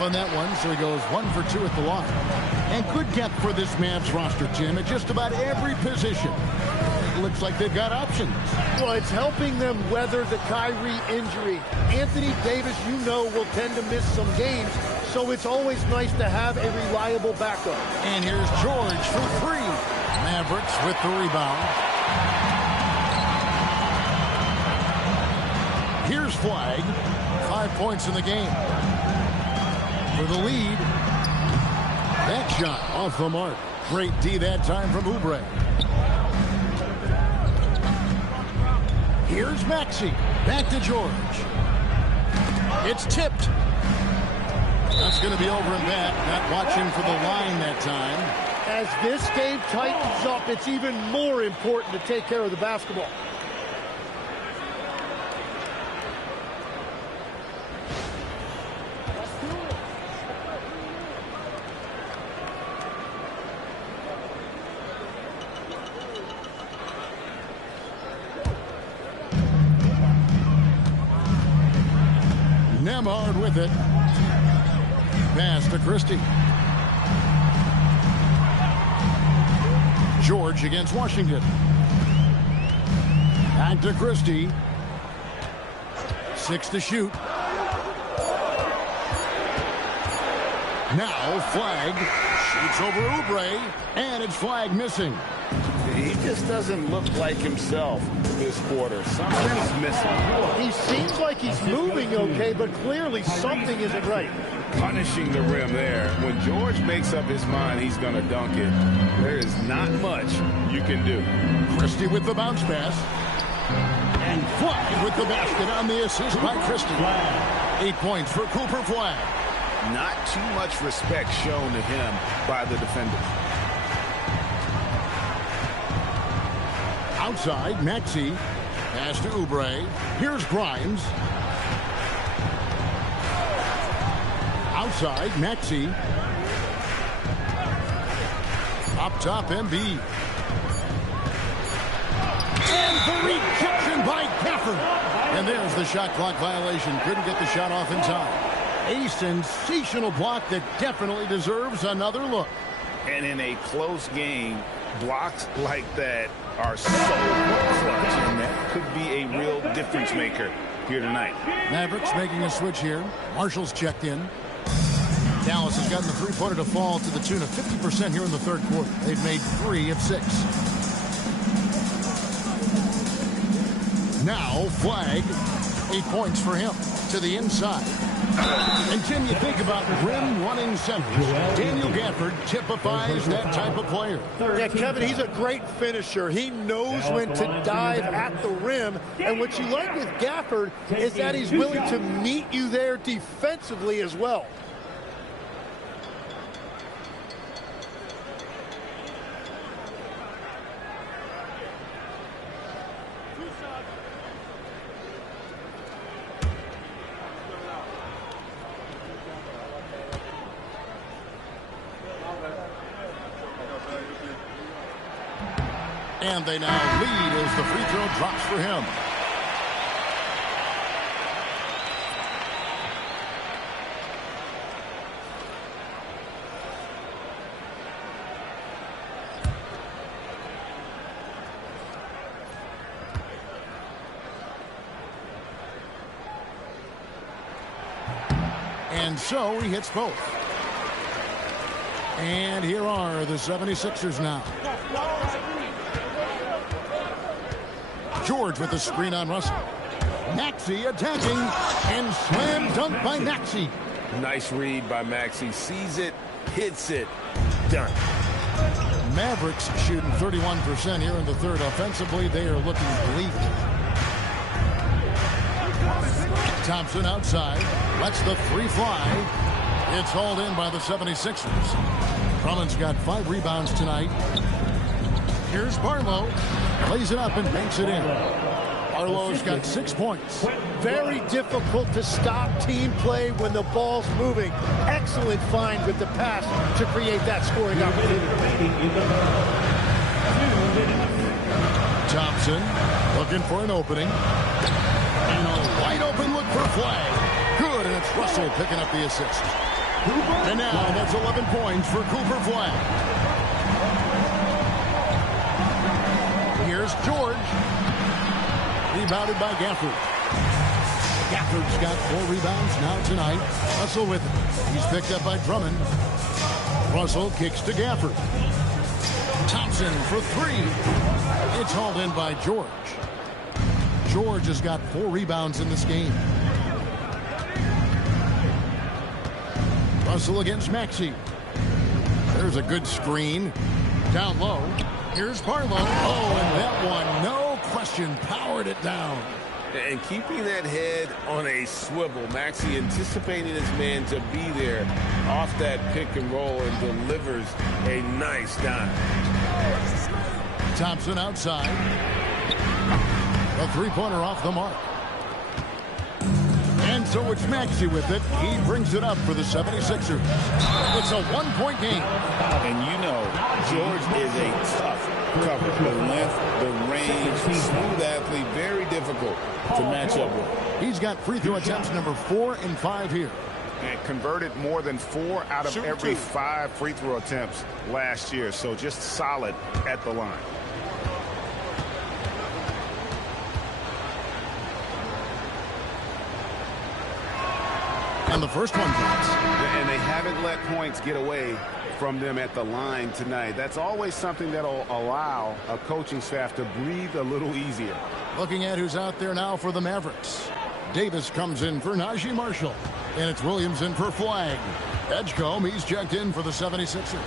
off on that one, so he goes 1 for 2 at the line. And good depth for this Mavs roster, Jim, at just about every position. It looks like they've got options. Well, it's helping them weather the Kyrie injury. Anthony Davis, you know, will tend to miss some games, so it's always nice to have a reliable backup. And here's George for 3. Mavericks with the rebound. Here's Flag. 5 points in the game. For the lead. That shot off the mark. Great D that time from Oubre. Here's Maxey. Back to George. It's tipped. That's going to be over and back. Not watching for the line that time. As this game tightens up, it's even more important to take care of the basketball. Nemhard with it. Pass to Christie. George against Washington. Back to Christie. 6 to shoot. Now Flag shoots over Oubre, and it's Flag missing. He just doesn't look like himself this quarter. Something's missing. He seems like he's moving okay, but clearly something isn't right. Punishing the rim there. When George makes up his mind he's going to dunk it, there is not much you can do. Christie with the bounce pass. And Flag with the basket on the assist by Christie. 8 points for Cooper Flag. Not too much respect shown to him by the defenders. Outside, Maxey. Pass to Oubre. Here's Grimes. Outside, Maxey. Up top, Embiid. And the rejection by Gafford. And there's the shot clock violation. Couldn't get the shot off in time. A sensational block that definitely deserves another look. And in a close game, blocks like that are so clutch, and that could be a real difference maker here tonight. Mavericks making a switch here. Marshall's checked in. Dallas has gotten the three-pointer to fall to the tune of 50% here in the third quarter. They've made 3 of 6. Now Flag, 8 points for him to the inside. And Tim, you think about rim running centers. Daniel Gafford typifies that type of player. Yeah, Kevin, he's a great finisher. He knows when to dive at the rim. And what you like with Gafford is that he's willing to meet you there defensively as well. And they now lead as the free throw drops for him. And so he hits both. And here are the 76ers now. George with the screen on Russell. Maxey attacking, and slam dunk by Maxey. Nice read by Maxey. Sees it, hits it, done. Mavericks shooting 31% here in the third. Offensively, they are looking bleak. Thompson outside, lets the 3 fly. It's hauled in by the 76ers. Drummond's got 5 rebounds tonight. Here's Barlow. Lays it up and banks it in. Barlow's got 6 points. Very difficult to stop team play when the ball's moving. Excellent find with the pass to create that scoring opportunity. Thompson looking for an opening. And a wide open look for Flag. Good, and it's Russell picking up the assist. And now that's 11 points for Cooper Flag. Here's George. Rebounded by Gafford. Gafford's got 4 rebounds now tonight. Russell with it. He's picked up by Drummond. Russell kicks to Gafford. Thompson for 3. It's hauled in by George. George has got 4 rebounds in this game. Russell against Maxey. There's a good screen. Down low. Here's Barlow. Oh, and that one, no question, powered it down. And keeping that head on a swivel, Maxey anticipating his man to be there off that pick and roll and delivers a nice dive. Thompson outside. A 3-pointer off the mark. And so it's Maxey with it. He brings it up for the 76ers. It's a 1-point game. And you know, George is a tough cover. The length, the range, smooth athlete, very difficult to match up with. He's got free throw attempts number 4 and 5 here. And converted more than 4 out of every 5 free throw attempts last year. So just solid at the line. And the first one drops. And they haven't let points get away from them at the line tonight. That's always something that'll allow a coaching staff to breathe a little easier. Looking at who's out there now for the Mavericks. Davis comes in for Najee Marshall. And it's Williams in for Flag. Edgecombe, he's checked in for the 76ers.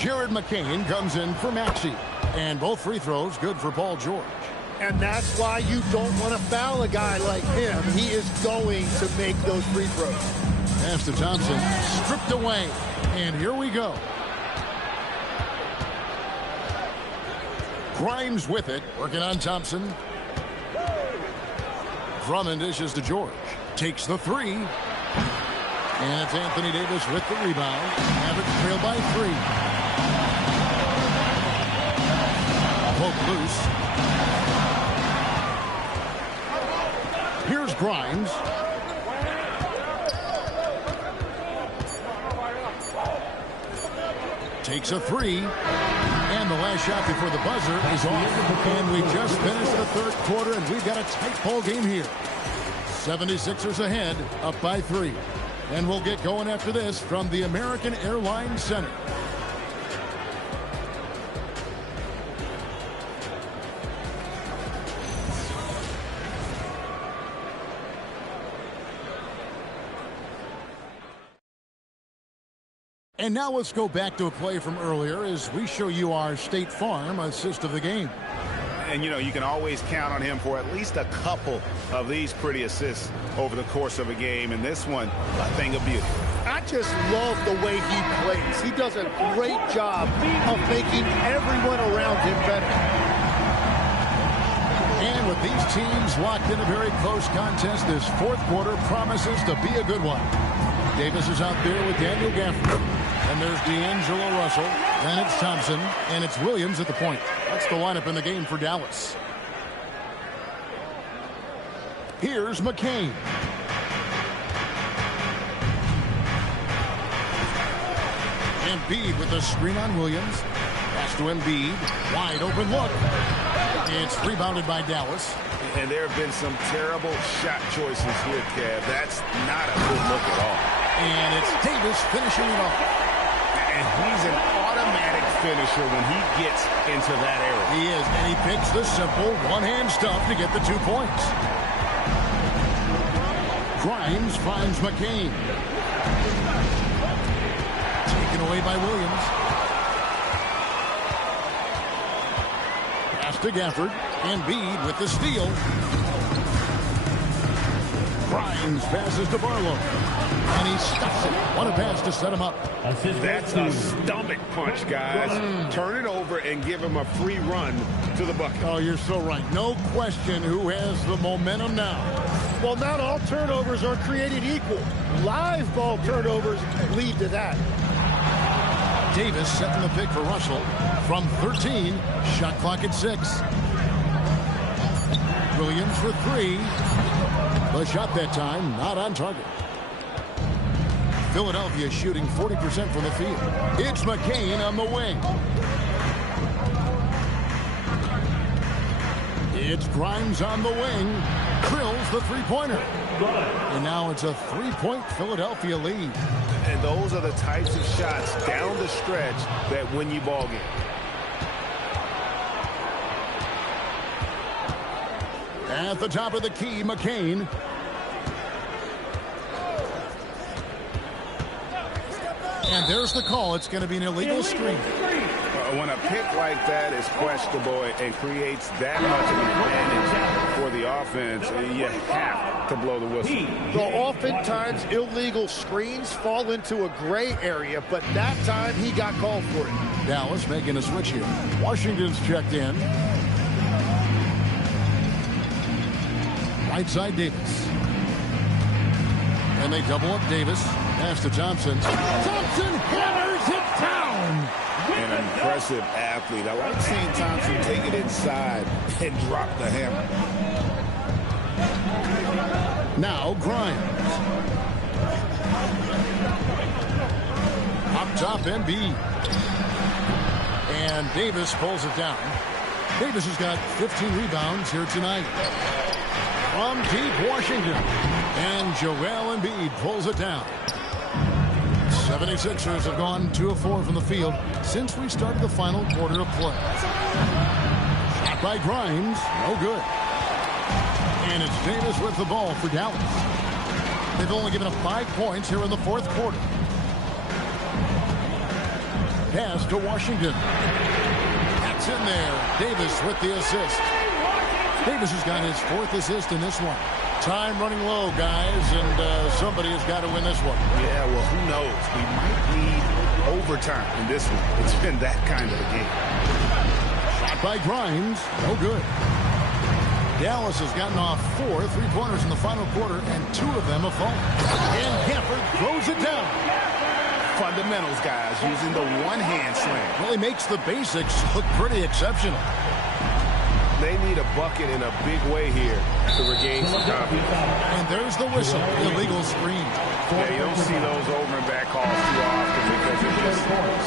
Jared McCain comes in for Maxey. And both free throws good for Paul George. And that's why you don't want to foul a guy like him. He is going to make those free throws. Pass to Thompson, stripped away. And here we go. Grimes with it, working on Thompson. Drummond dishes to George. Takes the 3. And it's Anthony Davis with the rebound. Mavericks trail by 3. Poke loose. Here's Grimes. Takes a 3. And the last shot before the buzzer is off. And we just finished the third quarter, and we've got a tight ball game here. 76ers ahead, up by 3. And we'll get going after this from the American Airlines Center. And now let's go back to a play from earlier as we show you our State Farm assist of the game. And, you know, you can always count on him for at least a couple of these pretty assists over the course of a game. And this one, a thing of beauty. I just love the way he plays. He does a great job of making everyone around him better. And with these teams locked in a very close contest, this fourth quarter promises to be a good one. Davis is out there with Daniel Gafford. And there's D'Angelo Russell. Then it's Thompson. And it's Williams at the point. That's the lineup in the game for Dallas. Here's McCain. Embiid with the screen on Williams. Pass to Embiid. Wide open look. It's rebounded by Dallas. And there have been some terrible shot choices here, Kev. That's not a good look at all. And it's Davis finishing it off. And he's an automatic finisher when he gets into that area. He is, and he picks the simple one-hand stuff to get the 2 points. Grimes finds McCain. Taken away by Williams. Pass to Gafford. Embiid with the steal. Grimes passes to Barlow. And he stuffs it. What a pass to set him up. That's a stomach punch, guys. Turn it over and give him a free run to the bucket. Oh, you're so right. No question who has the momentum now. Well, not all turnovers are created equal. Live ball turnovers lead to that. Davis setting the pick for Russell from 13. Shot clock at 6. Williams for 3. The shot that time not on target. Philadelphia shooting 40% from the field. It's McCain on the wing. It's Grimes on the wing. Drills the three-pointer. And now it's a three-point Philadelphia lead. And those are the types of shots down the stretch that win you ball games. At the top of the key, McCain. And there's the call. It's going to be an illegal screen. When a pick like that is questionable and creates that much of an advantage for the offense, you have to blow the whistle. Well, oftentimes illegal screens fall into a gray area, but that time he got called for it. Dallas making a switch here. Washington's checked in. Right side Davis. And they double up Davis. Pass to Thompson. Thompson hammers it down. An impressive athlete. I like seeing Thompson take it inside and drop the hammer. Now Grimes. Up top Embiid. And Davis pulls it down. Davis has got 15 rebounds here tonight. From deep Washington. And Joel Embiid pulls it down. 76ers have gone 2 of 4 from the field since we started the final quarter of play. Shot by Grimes. No good. And it's Davis with the ball for Dallas. They've only given up 5 points here in the fourth quarter. Pass to Washington. That's in there. Davis with the assist. Davis has got his 4th assist in this one. Time running low, guys, and somebody has got to win this one. Yeah, well, who knows? We might need overtime in this one. It's been that kind of a game. Shot by Grimes. No good. Dallas has gotten off 4 3-pointers in the final quarter, and 2 of them have fallen. And Gafford throws it down. Fundamentals, guys, using the one-hand slam. Really makes the basics look pretty exceptional. They need a bucket in a big way here to regain some confidence. And there's the whistle. Illegal screen. Yeah, you don't see those over and back calls too often because it's just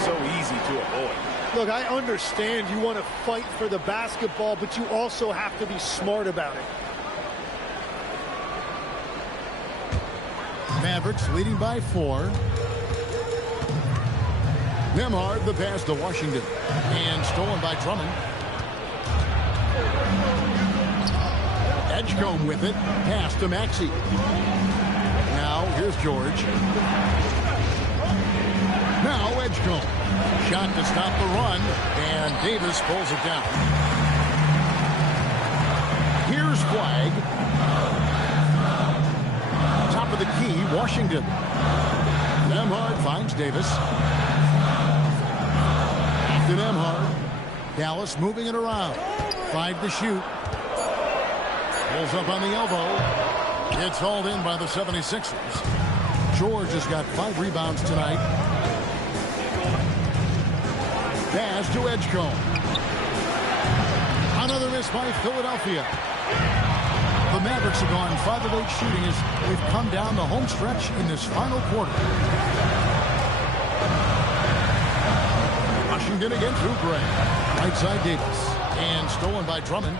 so easy to avoid. Look, I understand you want to fight for the basketball, but you also have to be smart about it. Mavericks leading by 4. Nembhard the pass to Washington. And stolen by Drummond. Edgecombe with it. Pass to Maxey. Now here's George. Now Edgecombe. Shot to stop the run. And Davis pulls it down. Here's Flag. Top of the key, Washington. Nembhard finds Davis. To Nembhard. Dallas moving it around. 5 to shoot. Pulls up on the elbow. It's hauled in by the 76ers. George has got 5 rebounds tonight. Pass to Edgecombe. Another miss by Philadelphia. The Mavericks have gone 5 of 8 shooting as we've come down the home stretch in this final quarter. Washington against Oubre. Right side Davis. And stolen by Drummond.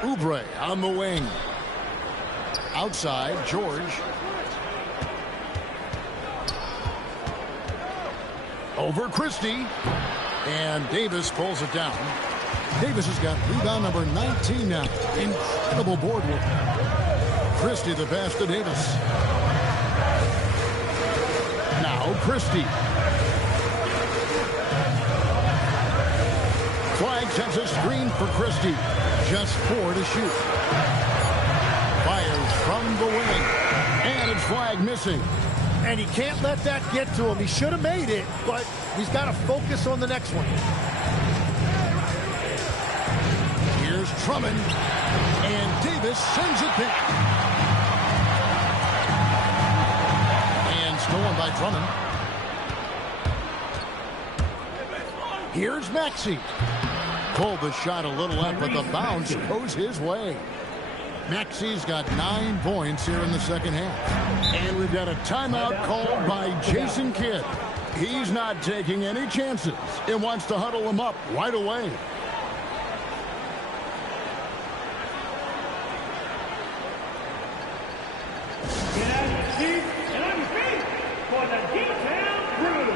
Oubre on the wing. Outside, George. Over Christie. And Davis pulls it down. Davis has got rebound number 19 now. Incredible board work. Christie the pass to Davis. Now Christie. Flag sets a screen for Christie. Just 4 to shoot. Fires from the wing. And it's Flag missing. And he can't let that get to him. He should have made it, but he's got to focus on the next one. Here's Drummond. And Davis sends it back. And stolen by Drummond. Here's Maxey. Pulled the shot a little up, but the bounce goes his way. Maxey's got 9 points here in the second half. And we've got a timeout called by Jason Kidd. He's not taking any chances. He wants to huddle him up right away. Get out of your seats and on your feet for the D-Town Crew.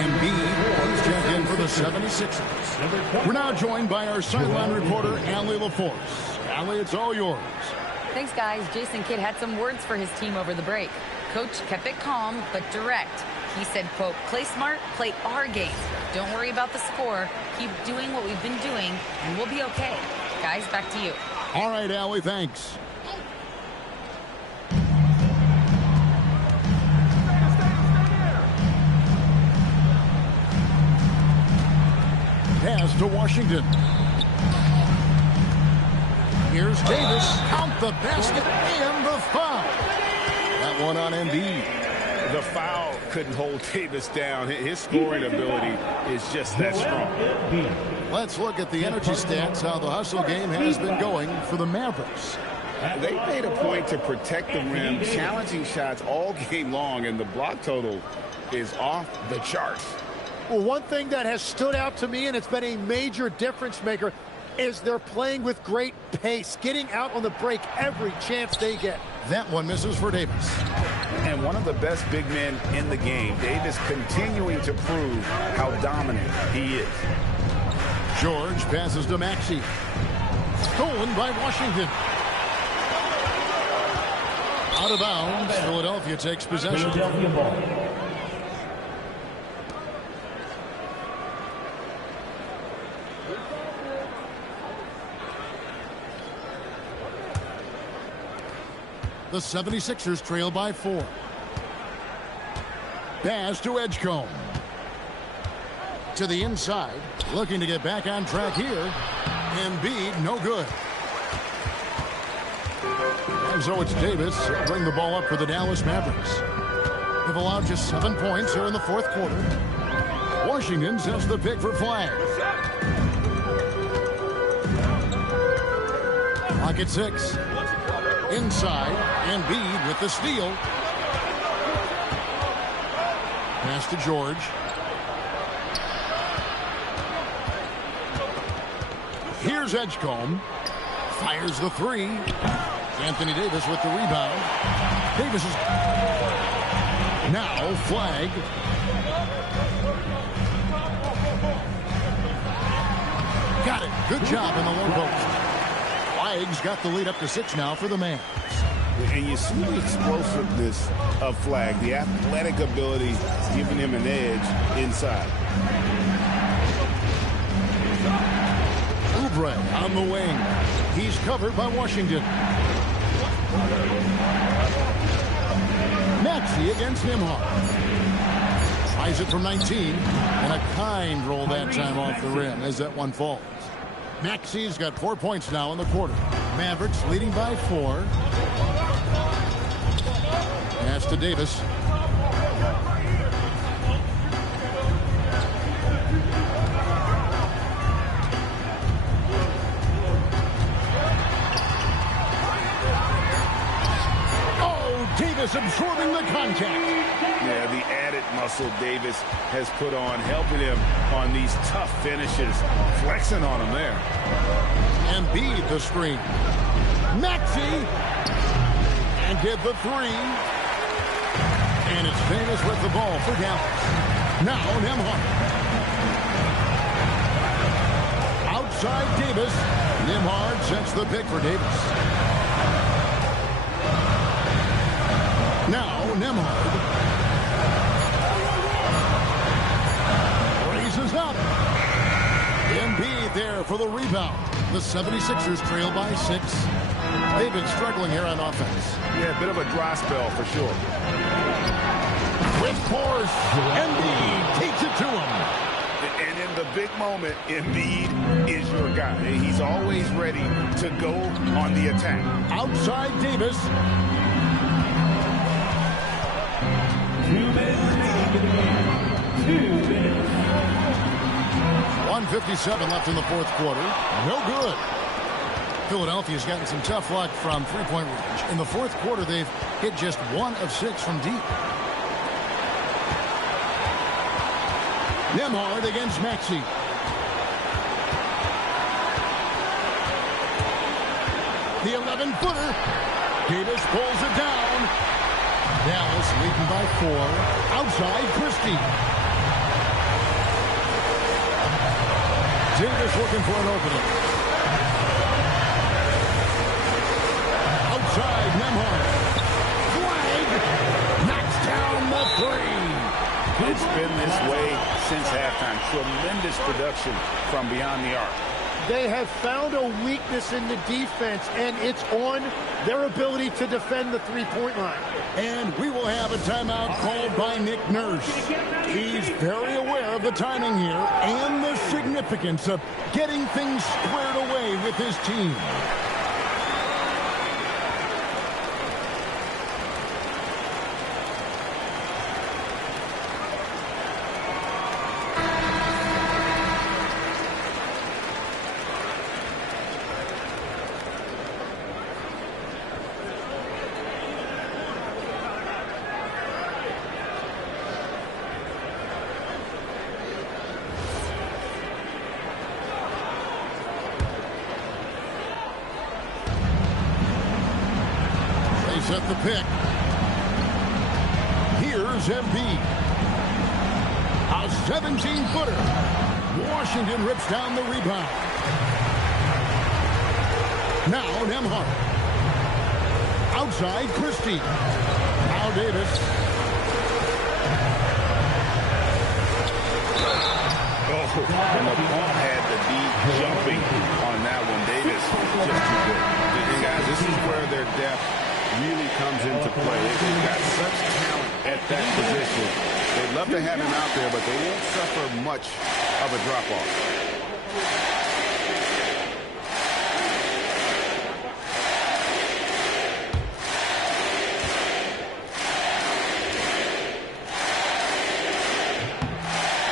Embiid check in for the 76ers. We're now joined by our sideline reporter, Allie LaForce. Allie, it's all yours. Thanks, guys. Jason Kidd had some words for his team over the break. Coach kept it calm but direct. He said, quote, play smart, play our game. Don't worry about the score. Keep doing what we've been doing, and we'll be okay. Guys, back to you. All right, Allie, thanks. Pass to Washington. Here's Davis. Count the basket and the foul. That one on Embiid. The foul couldn't hold Davis down. His scoring ability is just that strong. Let's look at the energy stats, how the hustle game has been going for the Mavericks. They made a point to protect the rim, challenging shots all game long, and the block total is off the charts. Well, one thing that has stood out to me, and it's been a major difference maker, is they're playing with great pace, getting out on the break every chance they get. That one misses for Davis. And one of the best big men in the game, Davis continuing to prove how dominant he is. George passes to Maxey. Stolen by Washington. Out of bounds, Philadelphia takes possession. Philadelphia ball. The 76ers trail by 4. Pass to Edgecombe. To the inside. Looking to get back on track here. Embiid, no good. And so it's Davis. He'll bring the ball up for the Dallas Mavericks. They've allowed just 7 points here in the fourth quarter. Washington sets the pick for flag. Clock at 6. Inside, Embiid with the steal. Pass to George. Here's Edgecombe. Fires the 3. Anthony Davis with the rebound. Davis is now flagged. Got it. Good job in the low post. Flag's got the lead up to 6 now for the Mavs. And you see the explosiveness of Flag, the athletic ability giving him an edge inside. Oubre on the wing. He's covered by Washington. Maxey against Nimhar. Tries it from 19. And a kind roll that time off the rim as that one falls. Maxey's got 4 points now in the quarter. Mavericks leading by 4. Pass to Davis. Oh, Davis absorbing the contact. Yeah, the added muscle Davis has put on, helping him on these tough finishes, flexing on him there. Embiid the screen. Maxey. And get the three. And it's Davis with the ball for Dallas. Now Nembhard. Outside Davis. Nembhard sets the pick for Davis. Now Nembhard. Raises up. Embiid there for the rebound. The 76ers trail by 6. They've been struggling here on offense. Yeah, a bit of a dry spell for sure. With force, Embiid takes it to him. And in the big moment, Embiid is your guy. He's always ready to go on the attack. Outside Davis. 2 minutes remaining in the game. 2 minutes. 1:57 left in the fourth quarter. No good. Philadelphia's gotten some tough luck from three-point range. In the fourth quarter, they've hit just 1 of 6 from deep. Nembhard against Maxey. The 11-footer. Davis pulls it down. Dallas leading by 4. Outside Christie. Davis looking for an opening. Outside Nembhard. Flag. Knocks down the 3. It's been this way since halftime. Tremendous production from beyond the arc. They have found a weakness in the defense, and it's on their ability to defend the three-point line. And we will have a timeout called by Nick Nurse. He's very aware of the timing here and the significance of getting things squared away with his team. At the pick. Here's Embiid. A 17-footer. Washington rips down the rebound. Now Nembhard. Outside Christie. Now Davis. Oh, and the ball had the D jumping on that one. Davis just too good. And guys, this is where their depth really comes into play. They've got such talent at that position. They'd love to have him out there, but they won't suffer much of a drop-off.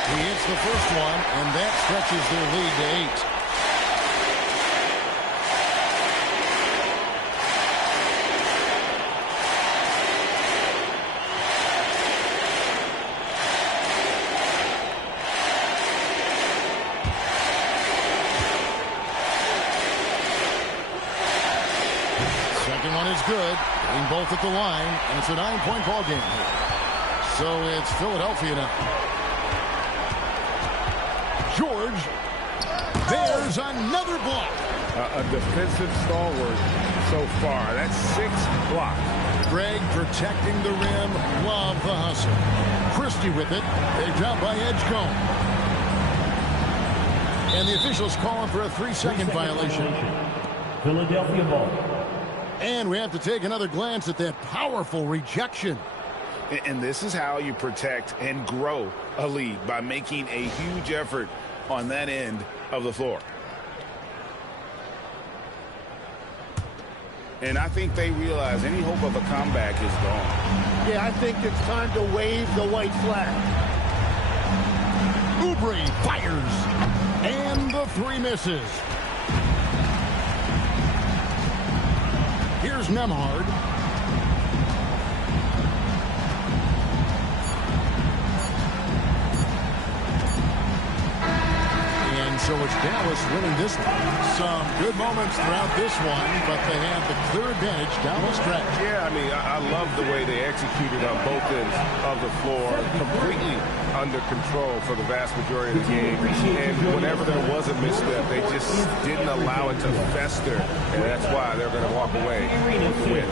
He hits the first one, and that stretches their lead to 8. Good, getting both at the line, and it's a 9-point ball game here. So it's Philadelphia now. George, there's another block. A defensive stalwart so far. That's 6 blocks. Greg protecting the rim, love the hustle. Christie with it, picked out by Edgecombe. And the officials calling for a 3-second violation. Philadelphia ball. And we have to take another glance at that powerful rejection. And this is how you protect and grow a lead, by making a huge effort on that end of the floor. And I think they realize any hope of a comeback is gone. Yeah, I think it's time to wave the white flag. Oubre fires. And the 3 misses. Here's Nembhard. So it's Dallas winning this one. Some good moments throughout this one, but they have the clear advantage down the stretch. Yeah, I mean, I love the way they executed on both ends of the floor, completely under control for the vast majority of the game. And whenever there was a misstep, they just didn't allow it to fester, and that's why they're going to walk away with the win.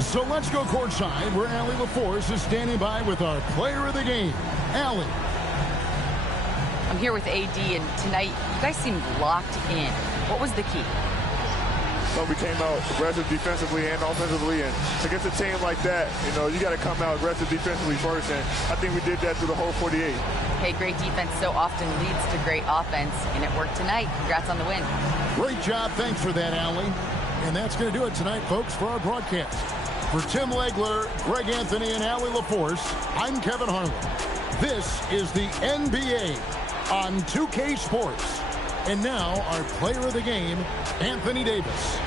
So let's go courtside, where Allie LaForce is standing by with our player of the game. Allie. I'm here with AD, and tonight you guys seemed locked in. What was the key? So we came out aggressive defensively and offensively, and against a team like that, you know, you got to come out aggressive defensively first, and I think we did that through the whole 48. Hey, great defense so often leads to great offense, and it worked tonight. Congrats on the win. Great job. Thanks for that, Allie. And that's going to do it tonight, folks, for our broadcast. For Tim Legler, Greg Anthony, and Allie LaForce, I'm Kevin Harlan. This is the NBA on 2K Sports. And now, our player of the game, Anthony Davis.